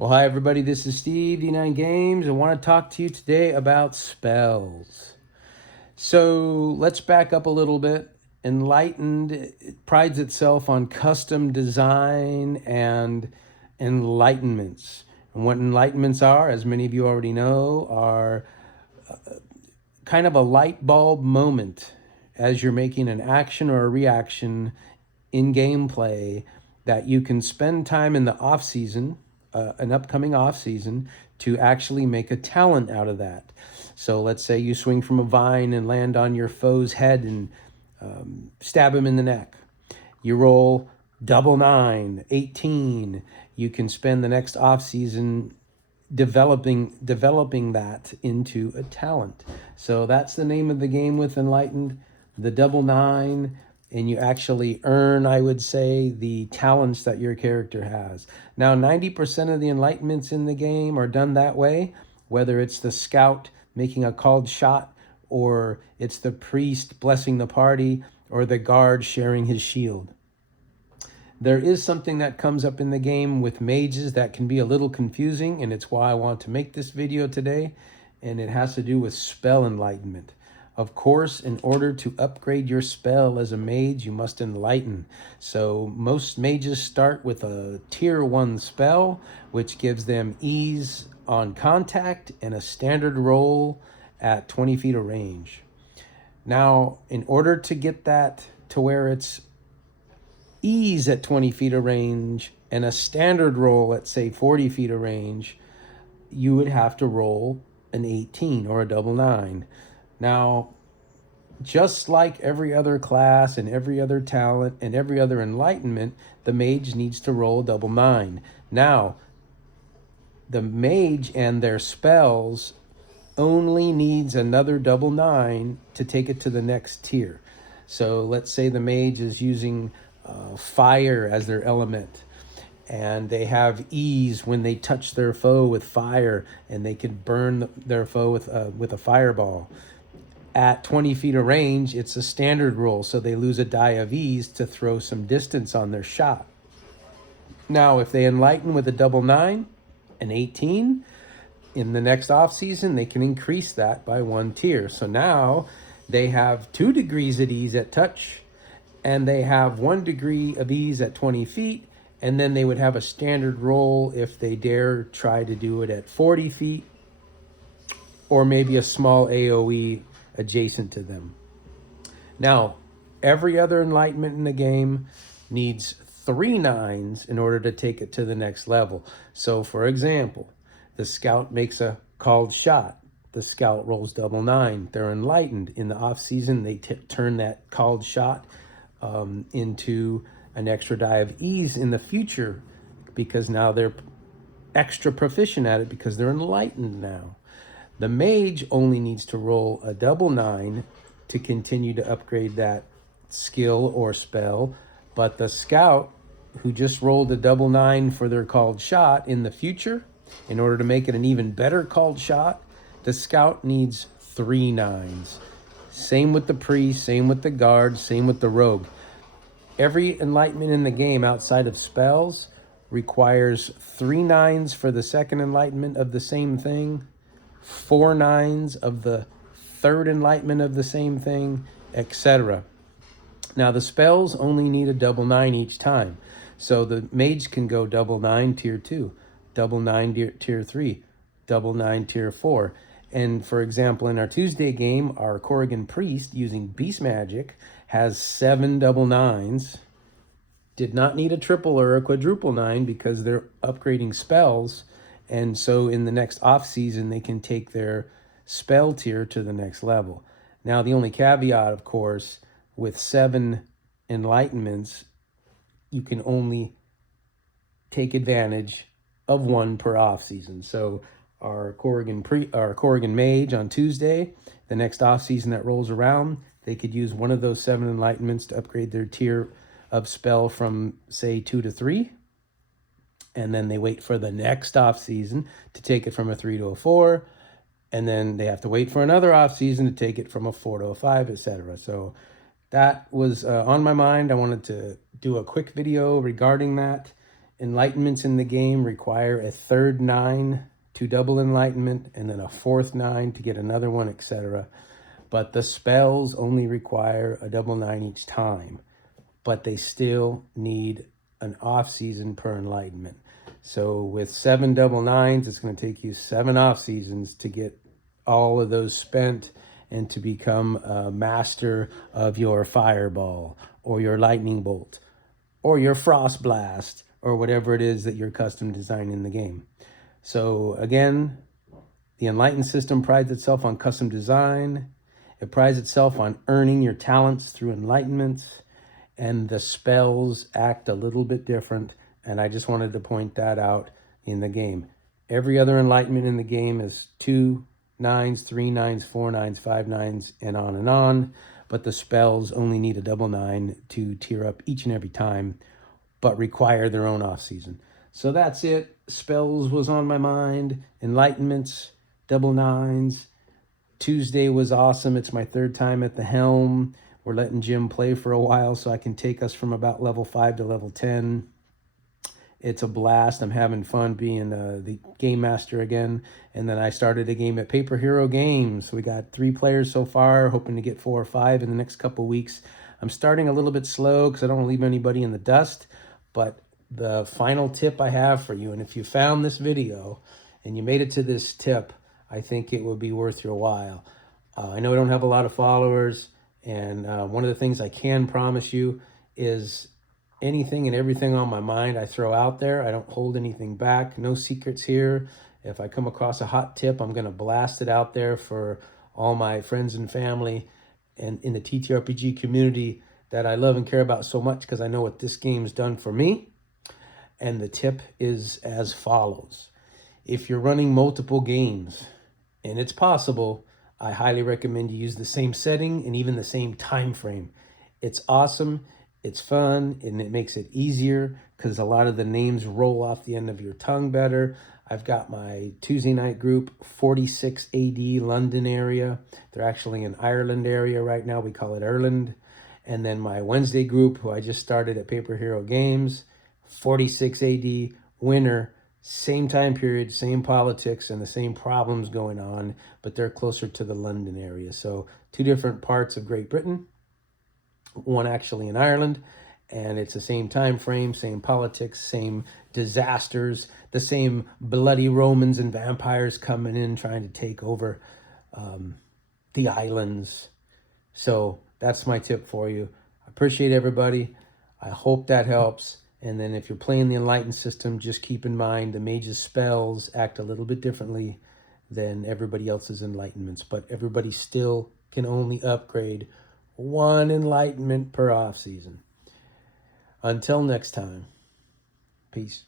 Well, hi everybody, this is Steve, D9 Games. I want to talk to you today about spells. So let's back up a little bit. Enlightened prides itself on custom design and enlightenments. And what enlightenments are, as many of you already know, are kind of a light bulb moment as you're making an action or a reaction in gameplay that you can spend time in the off season, an upcoming off season, to actually make a talent out of that. So let's say you swing from a vine and land on your foe's head and stab him in the neck. You roll double 9, 18. You can spend the next off season developing that into a talent. So that's the name of the game with Enlightened, the double 9, and you actually earn, I would say, the talents that your character has. Now, 90% of the enlightenments in the game are done that way, whether it's the scout making a called shot, or it's the priest blessing the party, or the guard sharing his shield. There is something that comes up in the game with mages that can be a little confusing, and it's why I want to make this video today, and it has to do with spell enlightenment. Of course, in order to upgrade your spell as a mage, you must enlighten. So most mages start with a tier 1 spell, which gives them ease on contact and a standard roll at 20 feet of range. Now, in order to get that to where it's ease at 20 feet of range and a standard roll at, say, 40 feet of range, you would have to roll an 18 or a double 9. Now, just like every other class and every other talent and every other enlightenment, the mage needs to roll double 9. Now, the mage and their spells only needs another double 9 to take it to the next tier. So let's say the mage is using fire as their element, and they have ease when they touch their foe with fire, and they can burn their foe with a fireball. At 20 feet of range, it's a standard roll, so they lose a die of ease to throw some distance on their shot. Now, if they enlighten with a double 9, an 18, in the next off season, they can increase that by 1 tier. So now they have 2 degrees at ease at touch, and they have 1 degree of ease at 20 feet, and then they would have a standard roll if they dare try to do it at 40 feet, or maybe a small AoE adjacent to them. Now, every other enlightenment in the game needs 3 9s in order to take it to the next level. So, for example, the scout makes a called shot. The scout rolls double 9. They're enlightened. In the off season, they turn that called shot into an extra die of ease in the future, because now they're extra proficient at it because they're enlightened now. The mage only needs to roll a double 9 to continue to upgrade that skill or spell, but the scout who just rolled a double 9 for their called shot in the future, in order to make it an even better called shot, the scout needs 3 9s. Same with the priest, same with the guard, same with the rogue. Every enlightenment in the game outside of spells requires 3 9s for the second enlightenment of the same thing, 4 9s of the third enlightenment of the same thing, etc. Now, the spells only need a double 9 each time. So the mage can go double 9 tier 2, double 9 tier 3, double 9 tier 4. And for example, in our Tuesday game, our Corrigan priest using beast magic has 7 double 9s. Did not need a triple or a quadruple 9 because they're upgrading spells. And so in the next off season, they can take their spell tier to the next level. Now, the only caveat, of course, with 7 enlightenments, you can only take advantage of 1 per off season. So our Corrigan mage on Tuesday, the next off season that rolls around, they could use one of those 7 enlightenments to upgrade their tier of spell from, say, 2 to 3. And then they wait for the next off season to take it from a 3 to a 4. And then they have to wait for another off season to take it from a 4 to a 5, etc. So that was on my mind. I wanted to do a quick video regarding that. enlightenments in the game require a third 9 to double enlightenment, and then a fourth 9 to get another one, etc. But the spells only require a double 9 each time, but they still need an off season per enlightenment. So with 7 double 9s, it's going to take you 7 off seasons to get all of those spent and to become a master of your fireball or your lightning bolt or your frost blast or whatever it is that you're custom designing in the game. So again, the Enlightened system prides itself on custom design. It prides itself on earning your talents through enlightenments, and the spells act a little bit different, and I just wanted to point that out in the game. Every other enlightenment in the game is 2 9s, 3 9s, 4 9s, 5 9s, and on, but the spells only need a double 9 to tier up each and every time, but require their own off season. So that's it. Spells was on my mind. Enlightenments, double 9s. Tuesday was awesome. It's my 3rd time at the helm. We're letting Jim play for a while so I can take us from about level 5 to level 10. It's a blast. I'm having fun being the game master again. And then I started a game at Paper Hero Games. We got 3 players so far, hoping to get 4 or 5 in the next couple weeks. I'm starting a little bit slow because I don't want to leave anybody in the dust. But the final tip I have for you, and if you found this video and you made it to this tip, I think it would be worth your while. I know I don't have a lot of followers, and one of the things I can promise you is anything and everything on my mind I throw out there. I don't hold anything back. No secrets here. If I come across a hot tip, I'm going to blast it out there for all my friends and family and in the TTRPG community that I love and care about so much, because I know what this game's done for me. And the tip is as follows. If you're running multiple games, and it's possible, I highly recommend you use the same setting and even the same time frame. It's awesome. It's fun, and it makes it easier because a lot of the names roll off the end of your tongue better. I've got my Tuesday night group, 46 AD London area. They're actually in Ireland area right now. We call it Ireland. And then my Wednesday group, who I just started at Paper Hero Games, 46 AD winter, same time period, same politics, and the same problems going on, but they're closer to the London area. So 2 different parts of Great Britain. One actually in Ireland, and it's the same time frame, same politics, same disasters, the same bloody Romans and vampires coming in trying to take over the islands. So that's my tip for you. I appreciate everybody. I hope that helps. And then if you're playing the Enlightened system, just keep in mind the mage's spells act a little bit differently than everybody else's enlightenments, but everybody still can only upgrade 1 enlightenment per off season. Until next time, peace.